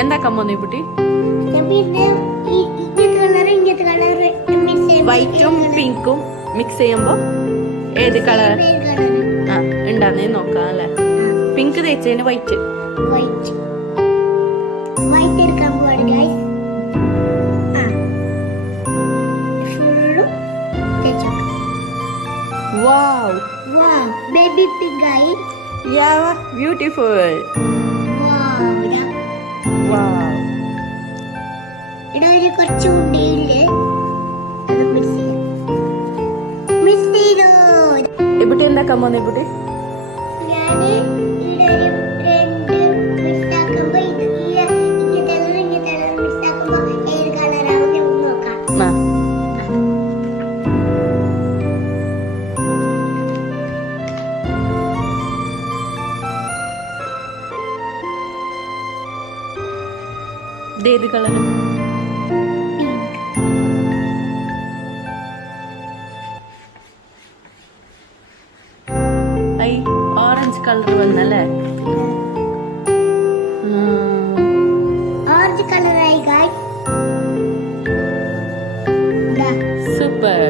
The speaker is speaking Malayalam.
എന്താക്കാൻ പോന്നെ കുട്ടി? വൈറ്റും പിങ്കും മിക്സ് ചെയ്യുമ്പോ ഏത് കളർ ആ ഉണ്ടാന്നേ നോക്കാം അല്ലെ. പിങ്ക് തേച്ചതിന് വൈറ്റ് എടുക്കാൻ പോവാണ് guys. Wow! Wow, baby pink eye. Yeah, beautiful. Wow, ഇതാ. Wow. ഇവിടെ ഒരു കുറച്ച് ഉണ്ടിയില്ലേ, അത് മിക്സ് ചെയ്തോ. ഇവിടെ എന്താക്കാൻ പോന്നെ ഇവിടെ? ഞാന് ഇവിടെ ഒരു രണ്ട് മിക്സ് ആക്കുമ്പോ ഇങ്ങനത്തെ മിക്സ് ആക്കുമ്പോ ഏത് കളറാവും നോക്കാം. ഏത് കളറ്? ഐ ഓറഞ്ച് കളർ വന്നല്ലേ? ഓറഞ്ച് കളറായി ഗൈസ്. സൂപ്പർ.